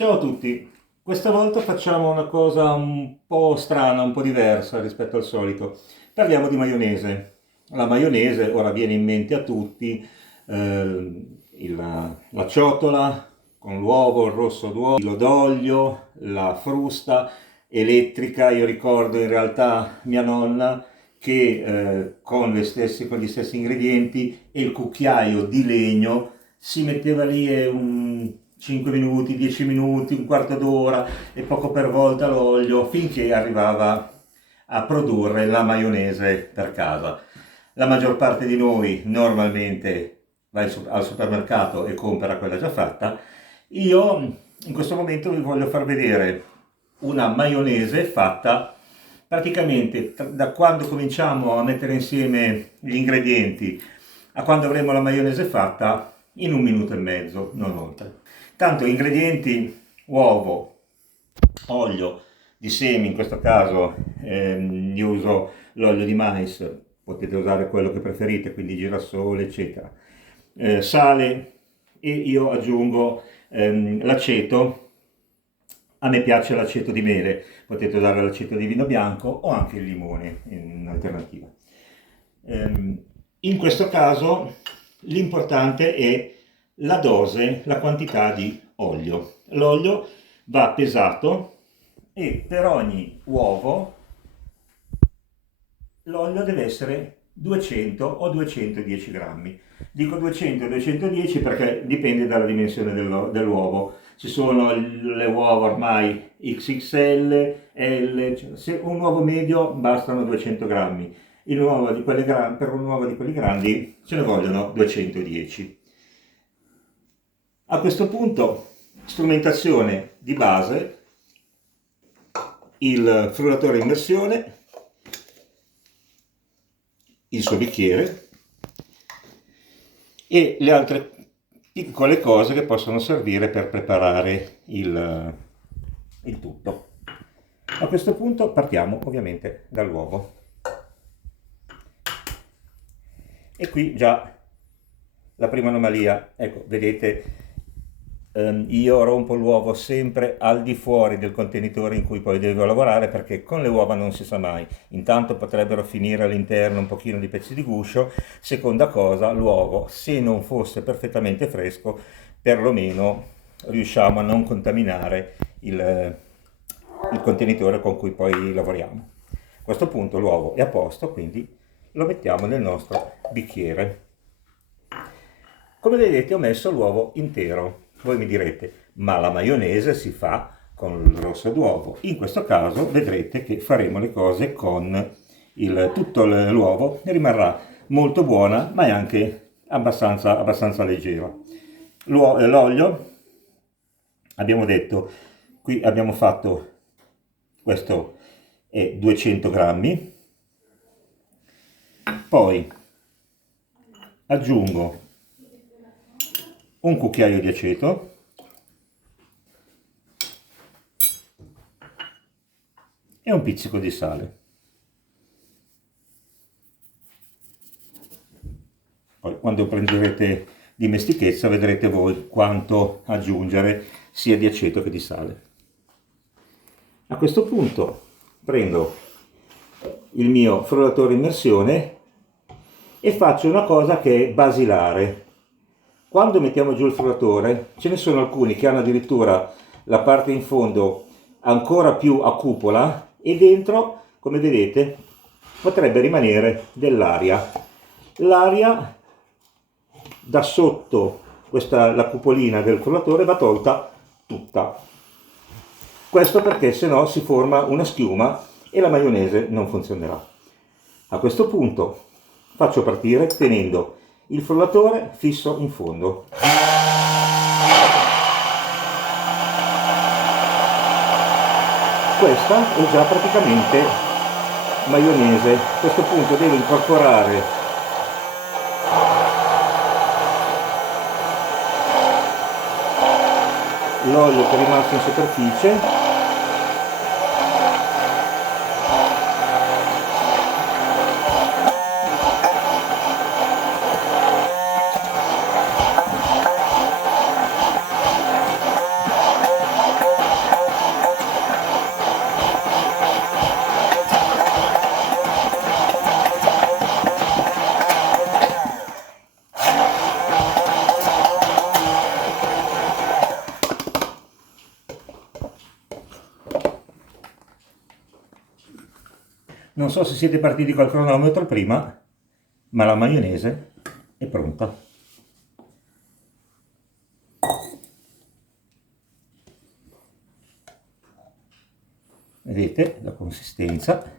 Ciao a tutti, questa volta facciamo una cosa un po' strana, un po' diversa rispetto al solito. Parliamo di maionese. La maionese ora viene in mente a tutti, la ciotola con l'uovo, il rosso d'uovo, il filo d'olio, la frusta elettrica. Io ricordo in realtà mia nonna che con gli stessi ingredienti e il cucchiaio di legno si metteva lì e 5 minuti, 10 minuti, un quarto d'ora e poco per volta l'olio finché arrivava a produrre la maionese per casa. La maggior parte di noi normalmente va al supermercato e compra quella già fatta. Io in questo momento vi voglio far vedere una maionese fatta praticamente da quando cominciamo a mettere insieme gli ingredienti a quando avremo la maionese fatta in un minuto e mezzo, non oltre. Tanto ingredienti: uovo, olio di semi, in questo caso io uso l'olio di mais, potete usare quello che preferite, quindi girasole, eccetera. Sale e io aggiungo l'aceto. A me piace l'aceto di mele, potete usare l'aceto di vino bianco o anche il limone in alternativa. In questo caso l'importante è la dose, la quantità di olio. L'olio va pesato e per ogni uovo l'olio deve essere 200 o 210 grammi. Dico 200-210 perché dipende dalla dimensione dell'uovo. Ci sono le uova ormai XXL, L, cioè, se un uovo medio bastano 200 grammi. Per un uovo di quelli grandi ce ne vogliono 210. A questo punto, strumentazione di base: il frullatore a immersione, il suo bicchiere e le altre piccole cose che possono servire per preparare il tutto. A questo punto partiamo ovviamente dall'uovo. E qui già la prima anomalia, ecco, vedete, io rompo l'uovo sempre al di fuori del contenitore in cui poi devo lavorare, perché con le uova non si sa mai. Intanto potrebbero finire all'interno un pochino di pezzi di guscio. Seconda cosa, l'uovo, se non fosse perfettamente fresco, perlomeno riusciamo a non contaminare il contenitore con cui poi lavoriamo. A questo punto l'uovo è a posto, quindi lo mettiamo nel nostro bicchiere. Come vedete ho messo l'uovo intero. Voi mi direte, ma la maionese si fa con il rosso d'uovo. In questo caso vedrete che faremo le cose con tutto l'uovo, rimarrà molto buona, ma è anche abbastanza leggera. L'olio, abbiamo detto, qui abbiamo fatto, questo è 200 grammi, poi aggiungo un cucchiaio di aceto e un pizzico di sale. Poi quando prenderete dimestichezza vedrete voi quanto aggiungere sia di aceto che di sale. A questo punto prendo il mio frullatore immersione e faccio una cosa che è basilare. Quando mettiamo giù il frullatore, ce ne sono alcuni che hanno addirittura la parte in fondo ancora più a cupola e dentro, come vedete, potrebbe rimanere dell'aria. L'aria da sotto la cupolina del frullatore va tolta tutta. Questo perché sennò si forma una schiuma e la maionese non funzionerà. A questo punto faccio partire tenendo il frullatore fisso in fondo. Questa è già praticamente maionese. A questo punto devo incorporare l'olio che è rimasto in superficie Non so se siete partiti col cronometro prima, ma la maionese è pronta. Vedete la consistenza?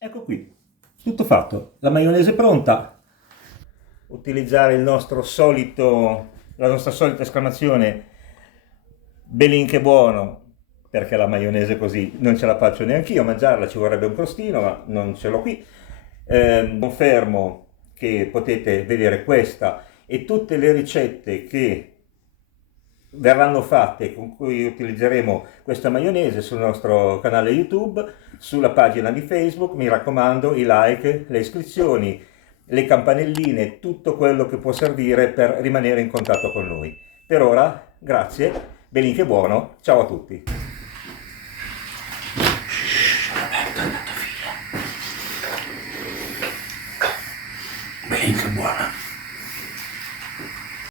Ecco qui, tutto fatto. La maionese è pronta. Utilizzare la nostra solita esclamazione belin che buono, perché la maionese così non ce la faccio neanche io a mangiarla, ci vorrebbe un crostino, ma non ce l'ho qui. Confermo che potete vedere questa e tutte le ricette che verranno fatte con cui utilizzeremo questa maionese sul nostro canale YouTube, sulla pagina di Facebook. Mi raccomando, i like, le iscrizioni, le campanelline, tutto quello che può servire per rimanere in contatto con noi. Per ora, grazie, belin che buono, ciao a tutti. Belin che buona.